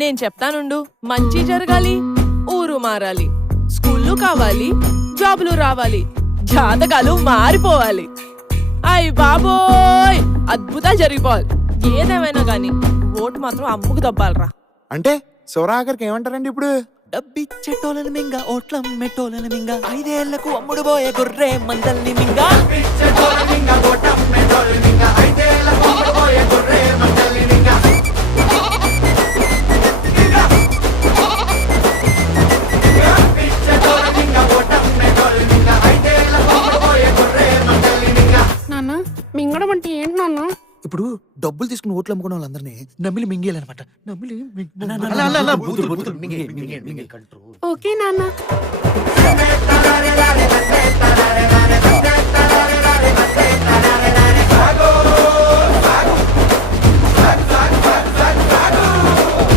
నేను చెప్తానుండు. మంచి జరగాలి, ఊరు మారాలి, స్కూళ్ళు కావాలి, జాబులు రావాలి, జాతకాలు మారిపోవాలి. అయ్ బాబోయ్, అద్భుతాలు జరిగిపోవాలి. ఏదేమైనా గాని ఓటు మాత్రం అమ్ముకు దబ్బాలరా. అంటే సోరాకర్కి ఏమంటారండి ఇప్పుడు? డబ్బిచ్చేటోళ్ళని మింగ ఓట్లం మెట్టోళ్ళని మింగ 5 ఏళ్లకు అమ్ముడు పోయే గొర్రె మందల్ని మింగ. నాన్న మింగడం అంటే ఏంటి నాన్న? ఇప్పుడు డబ్బులు తీసుకుని ఓట్లు అమ్ముకున్న వాళ్ళందరినీ నమ్మిలి మింగేయాలన్నమాట. నమ్మిలి ఓకే నాన్న.